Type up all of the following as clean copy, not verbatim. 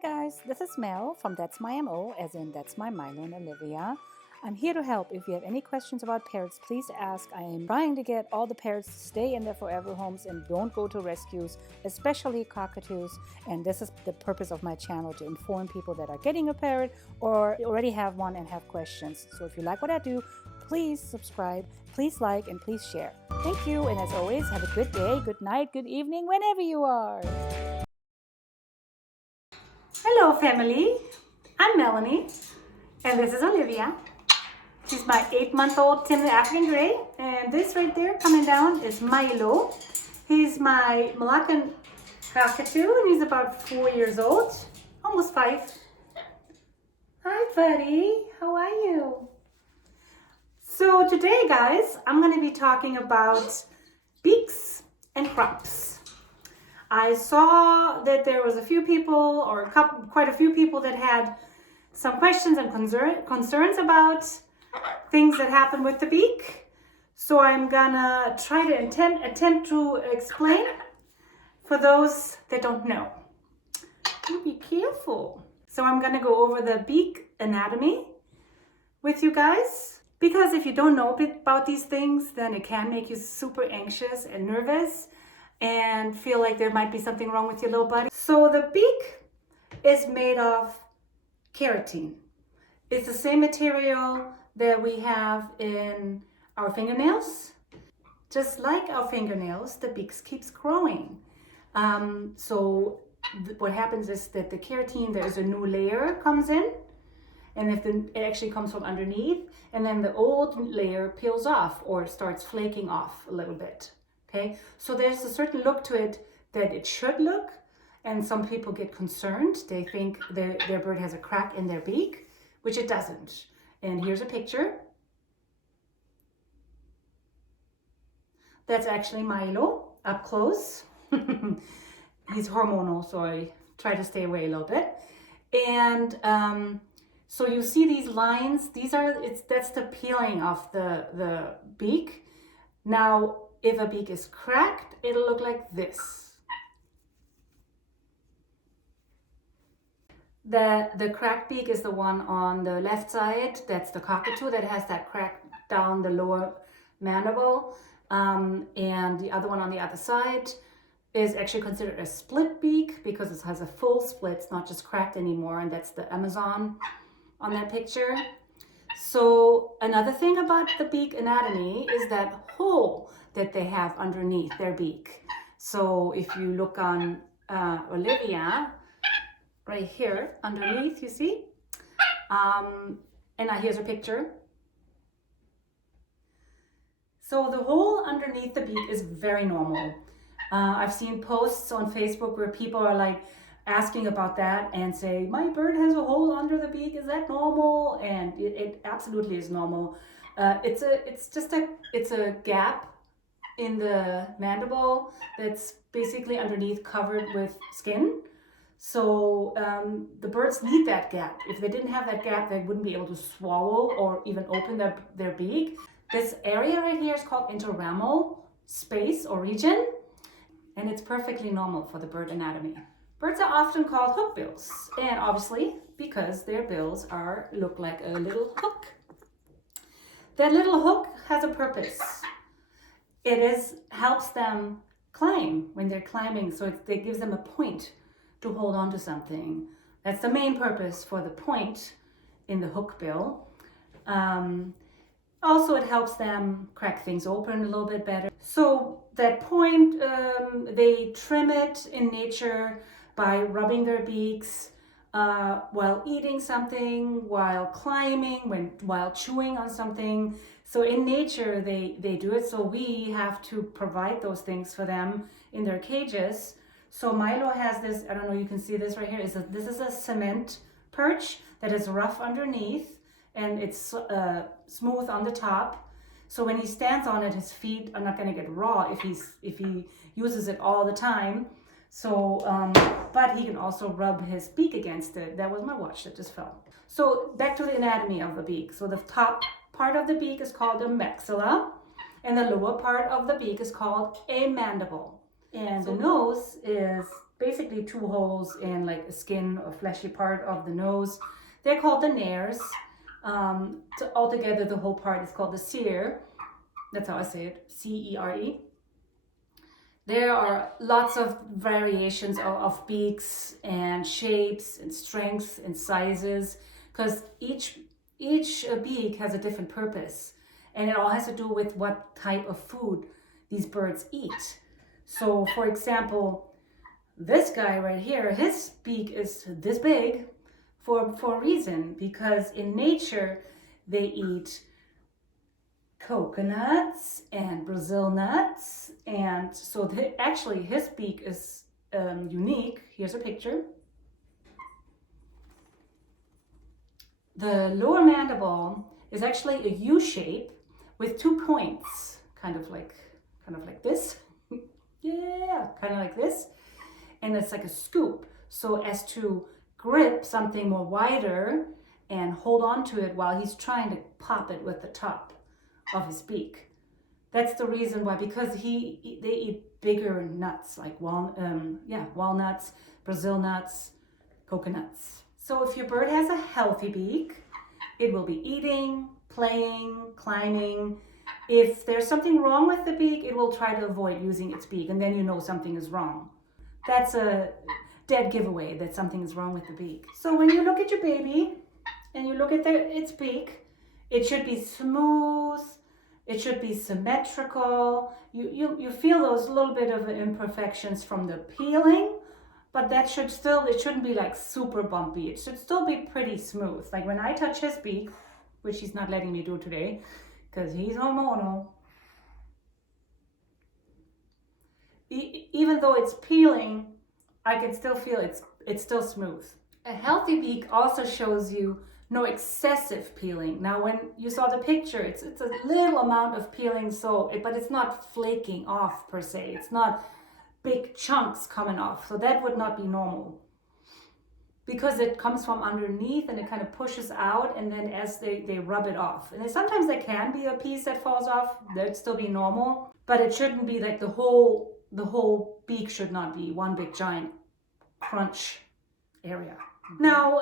Hi guys, this is Mel from That's My MO, as in That's My Milo and Olivia. I'm here to help. If you have any questions about parrots, please ask. I am trying to get all the parrots to stay in their forever homes and don't go to rescues, especially cockatoos. And this is the purpose of my channel, to inform people that are getting a parrot or already have one and have questions. So if you like what I do, please subscribe, please like, and please share. Thank you, and as always, have a good day, good night, good evening, whenever you are. Hello family, I'm Melanie, and this is Olivia. She's my 8-month-old Timid African Grey, and this right there coming down is Milo. He's my Moroccan cockatoo, and he's about 4 years old, almost 5. Hi buddy, how are you? So today guys, I'm going to be talking about beaks and crops. I saw that there was a few people, or quite a few people, that had some questions and concerns about things that happen with the beak. So I'm gonna try to attempt to explain for those that don't know. You be careful. So I'm gonna go over the beak anatomy with you guys, because if you don't know about these things, then it can make you super anxious and nervous and feel like there might be something wrong with your little buddy. So the beak is made of keratin. It's the same material that we have in our fingernails. Just like our fingernails, the beak keeps growing. What happens is that the keratin, there's a new layer comes in, and it actually comes from underneath, and then the old layer peels off or starts flaking off a little bit. Okay, so there's a certain look to it that it should look, and some people get concerned. They think their bird has a crack in their beak, which it doesn't. And here's a picture. That's actually Milo up close. He's hormonal, so I try to stay away a little bit. And so you see these lines. That's the peeling of the beak. Now, if a beak is cracked, it'll look like this. The cracked beak is the one on the left side. That's the cockatoo that has that crack down the lower mandible. And the other one on the other side is actually considered a split beak because it has a full split. It's not just cracked anymore, and that's the Amazon on that picture. So another thing about the beak anatomy is that hole that they have underneath their beak. So if you look on Olivia, right here underneath, you see? And now here's a picture. So the hole underneath the beak is very normal. I've seen posts on Facebook where people are like asking about that and say, my bird has a hole under the beak, is that normal? And it absolutely is normal. It's a gap in the mandible that's basically underneath covered with skin. So the birds need that gap. If they didn't have that gap, they wouldn't be able to swallow or even open their beak. This area right here is called interramal space or region, and it's perfectly normal for the bird anatomy. Birds are often called hookbills, and obviously because their bills look like a little hook. That little hook has a purpose. It helps them climb when they're climbing, so it gives them a point to hold on to something. That's the main purpose for the point in the hook bill. Also, it helps them crack things open a little bit better. So that point, they trim it in nature by rubbing their beaks while eating something, while climbing, while chewing on something. So in nature, they do it. So we have to provide those things for them in their cages. So Milo has this, I don't know, you can see this right here. This is a cement perch that is rough underneath, and it's smooth on the top. So when he stands on it, his feet are not going to get raw if he uses it all the time. So, but he can also rub his beak against it. That was my watch that just fell. So back to the anatomy of the beak. So the top part of the beak is called the maxilla, and the lower part of the beak is called a mandible. And the nose is basically two holes in like a skin or fleshy part of the nose. They're called the nares. Altogether, the whole part is called the cere. That's how I say it, C-E-R-E. There are lots of variations of beaks and shapes and strengths and sizes, because each beak has a different purpose, and it all has to do with what type of food these birds eat. So for example, this guy right here, his beak is this big for a reason, because in nature they eat coconuts and Brazil nuts, and so actually his beak is unique. Here's a picture. The lower mandible is actually a U shape with 2 points, kind of like this. Yeah, kind of like this, and it's like a scoop, so as to grip something more wider and hold on to it while he's trying to pop it with the top of his beak. That's the reason why, because they eat bigger nuts like walnuts, Brazil nuts, coconuts. So if your bird has a healthy beak, it will be eating, playing, climbing. If there's something wrong with the beak, it will try to avoid using its beak, and then you know something is wrong. That's a dead giveaway that something is wrong with the beak. So when you look at your baby and you look at its beak, it should be smooth, it should be symmetrical. You feel those little bit of imperfections from the peeling, but that should still, it shouldn't be like super bumpy. It should still be pretty smooth. Like when I touch his beak, which he's not letting me do today because he's hormonal, even though it's peeling, I can still feel it's still smooth. A healthy beak also shows you no excessive peeling. Now, when you saw the picture, it's a little amount of peeling, but it's not flaking off per se. It's not big chunks coming off, so that would not be normal, because it comes from underneath and it kind of pushes out, and then as they rub it off, and then sometimes there can be a piece that falls off. That'd still be normal, but it shouldn't be like the whole beak should not be one big giant crunch area. Now,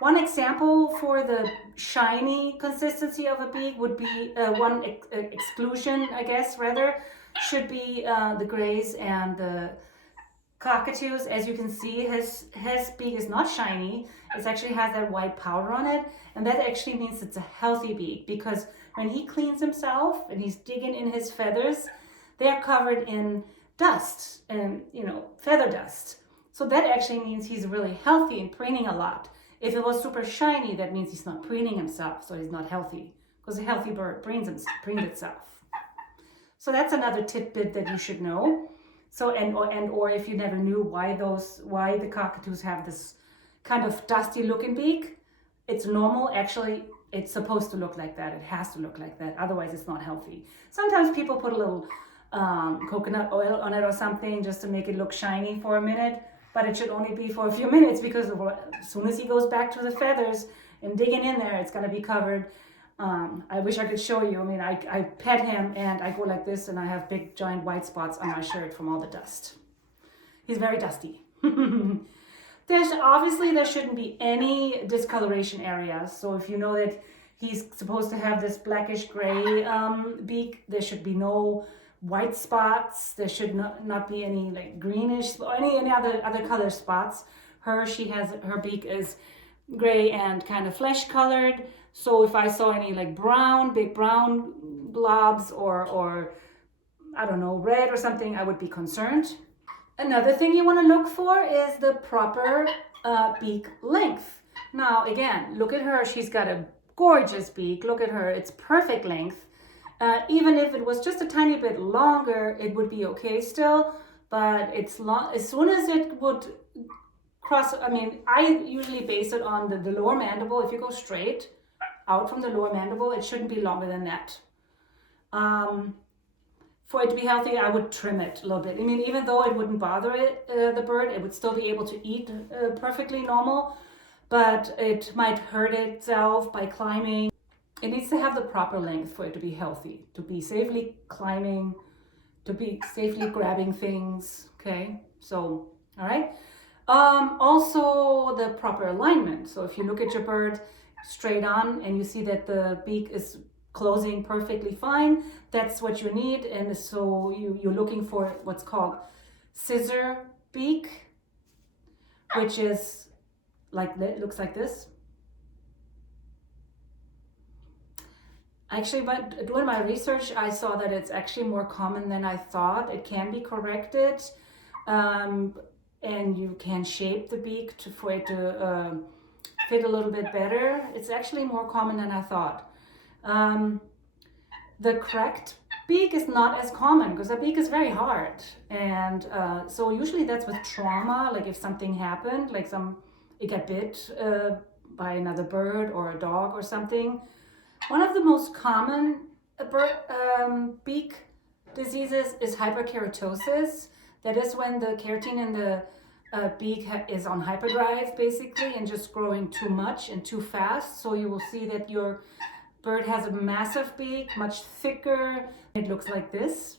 one example for the shiny consistency of a beak would be one exclusion, I guess, rather, should be the grays and the cockatoos. As you can see, his beak is not shiny. It actually has that white powder on it, and that actually means it's a healthy beak, because when he cleans himself and he's digging in his feathers, they are covered in dust and, feather dust. So that actually means he's really healthy and preening a lot. If it was super shiny, that means he's not preening himself, so he's not healthy, because a healthy bird preens itself. So that's another tidbit that you should know. So or if you never knew why the cockatoos have this kind of dusty looking beak, it's normal. Actually, it's supposed to look like that. It has to look like that. Otherwise, it's not healthy. Sometimes people put a little coconut oil on it or something just to make it look shiny for a minute, but it should only be for a few minutes, because as soon as he goes back to the feathers and digging in there, it's going to be covered. I wish I could show you. I mean, I pet him and I go like this, and I have big giant white spots on my shirt from all the dust. He's very dusty. There shouldn't be any discoloration areas. So if you know that he's supposed to have this blackish gray beak, there should be no white spots. There should not be any like greenish or any other color spots. Her beak is gray and kind of flesh colored. So if I saw any like big brown blobs or I don't know, red or something, I would be concerned. Another thing you want to look for is the proper beak length. Now again, look at her. She's got a gorgeous beak. Look at her. It's perfect length. Even if it was just a tiny bit longer, it would be okay still. But it's long. As soon as it would cross, I usually base it on the lower mandible. If you go straight out from the lower mandible, it shouldn't be longer than that. For it to be healthy, I would trim it a little bit. Even though it wouldn't bother the bird, it would still be able to eat perfectly normal, but it might hurt itself by climbing. It needs to have the proper length for it to be healthy, to be safely climbing, to be safely grabbing things, okay? So All right. Also the proper alignment. So if you look at your bird straight on and you see that the beak is closing perfectly fine, that's what you need. And so you're looking for what's called scissor beak, which is like that, looks like this. Actually, but doing my research, I saw that it's actually more common than I thought. It can be corrected, and you can shape the beak for it to fit a little bit better. It's actually more common than I thought. The correct beak is not as common because the beak is very hard, and so usually that's with trauma, like if something happened, like it got bit by another bird or a dog or something. One of the most common beak diseases is hyperkeratosis. That is when the keratin in the beak is on hyperdrive basically and just growing too much and too fast. So you will see that your bird has a massive beak, much thicker. It looks like this.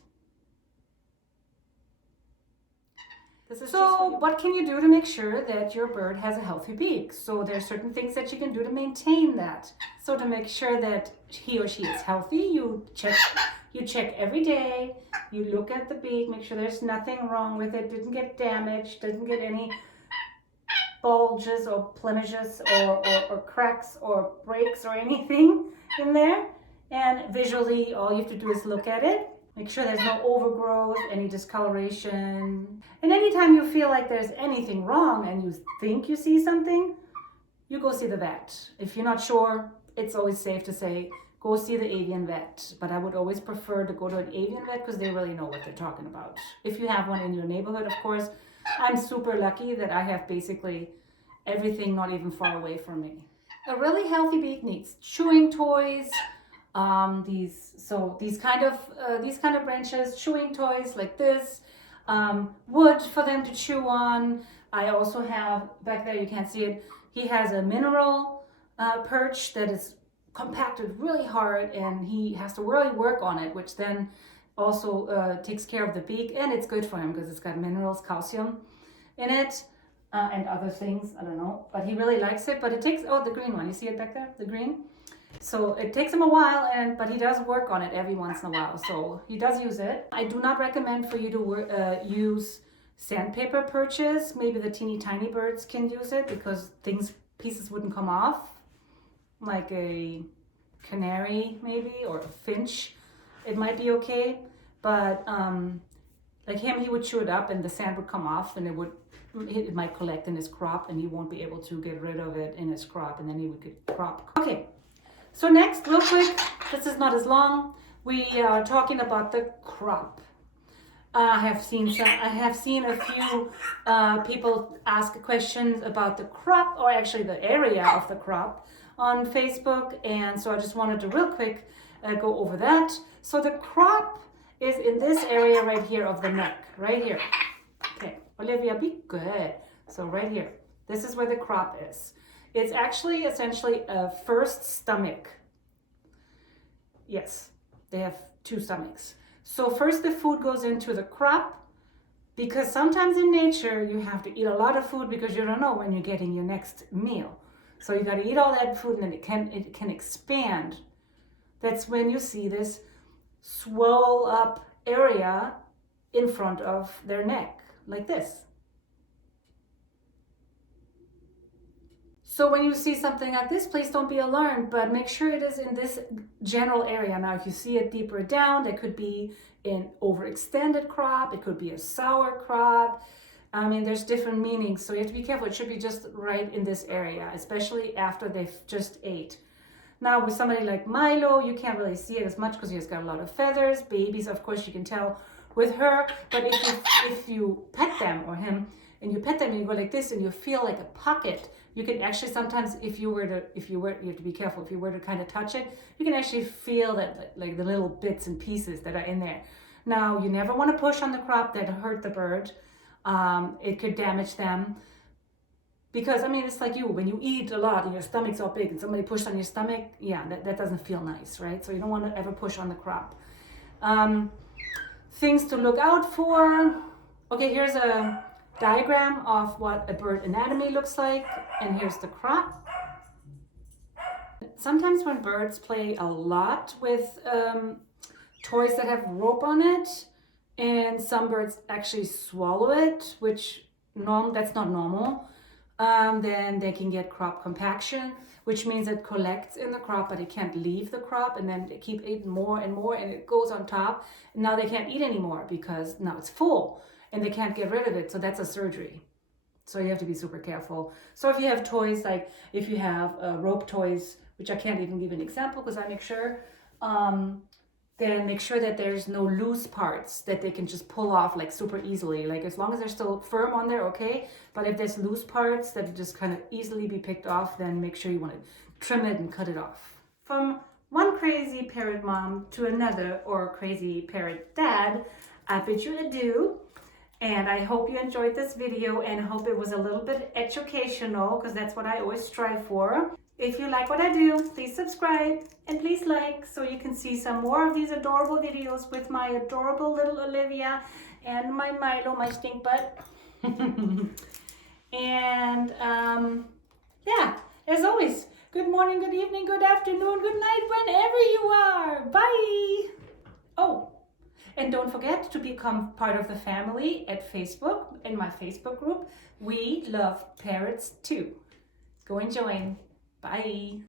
So what can you do to make sure that your bird has a healthy beak? So there's certain things that you can do to maintain that. So to make sure that he or she is healthy, you check every day, you look at the beak, make sure there's nothing wrong with it, didn't get damaged, didn't get any bulges or blemishes or cracks or breaks or anything in there. And visually, all you have to do is look at it. Make sure there's no overgrowth, any discoloration. And anytime you feel like there's anything wrong and you think you see something, you go see the vet. If you're not sure, it's always safe to say, go see the avian vet. But I would always prefer to go to an avian vet because they really know what they're talking about. If you have one in your neighborhood, of course. I'm super lucky that I have basically everything not even far away from me. A really healthy beak needs chewing toys, these kind of branches, chewing toys like this, wood for them to chew on. I also have back there, you can't see it, he has a mineral perch that is compacted really hard, and he has to really work on it, which then also takes care of the beak, and it's good for him because it's got minerals, calcium in it, and other things, I don't know, but he really likes it. But it takes, oh, the green one, you see it back there, the green? So it takes him a while, but he does work on it every once in a while, so he does use it. I do not recommend for you to use sandpaper perches. Maybe the teeny tiny birds can use it because pieces wouldn't come off, like a canary maybe, or a finch. It might be okay, but like him, he would chew it up and the sand would come off, and it might collect in his crop, and he won't be able to get rid of it in his crop, and then he would get crop. Okay, so next, real quick, this is not as long, we are talking about the crop. I have seen a few people ask questions about the crop, or actually the area of the crop, on Facebook, and so I just wanted to real quick go over that. So the crop is in this area right here of the neck, right here. Okay, Olivia, be good. So right here, this is where the crop is. It's actually essentially a first stomach. Yes, they have two stomachs. So first the food goes into the crop, because sometimes in nature you have to eat a lot of food because you don't know when you're getting your next meal. So you got to eat all that food, and then it can expand. That's when you see this swell up area in front of their neck, like this. So when you see something like this, please don't be alarmed, but make sure it is in this general area. Now, if you see it deeper down, that could be an overextended crop, it could be a sour crop. I mean, there's different meanings, so you have to be careful. It should be just right in this area, especially after they've just ate. Now, with somebody like Milo, you can't really see it as much because he's got a lot of feathers. Babies, of course, you can tell with her, but if you pet them or him, and you pet them and you go like this and you feel like a pocket, you can actually sometimes, you have to be careful, if you were to kind of touch it, you can actually feel that, like the little bits and pieces that are in there. Now, you never want to push on the crop that hurt the bird. It could damage them. Because, I mean, it's like when you eat a lot and your stomach's all big and somebody pushed on your stomach, yeah, that doesn't feel nice, right? So you don't want to ever push on the crop. Things to look out for. Okay, here's a diagram of what a bird anatomy looks like, and here's the crop. Sometimes when birds play a lot with toys that have rope on it, and some birds actually swallow it, which that's not normal, then they can get crop compaction, which means it collects in the crop, but it can't leave the crop, and then they keep eating more and more, and it goes on top, and now they can't eat anymore because now it's full, and they can't get rid of it, so that's a surgery. So you have to be super careful. So if you have toys, like if you have rope toys, which I can't even give an example because I make sure, then make sure that there's no loose parts that they can just pull off like super easily. Like as long as they're still firm on there, okay. But if there's loose parts that just kind of easily be picked off, then make sure you want to trim it and cut it off. From one crazy parrot mom to another, or crazy parrot dad, I bid you adieu. And I hope you enjoyed this video and hope it was a little bit educational, because that's what I always strive for. If you like what I do, please subscribe and please like, so you can see some more of these adorable videos with my adorable little Olivia and my Milo, my stink butt. And yeah, as always, good morning, good evening, good afternoon, good night, whenever you are. Bye. Oh, and don't forget to become part of the family at Facebook, in my Facebook group. We love parrots too. Go and join. Bye.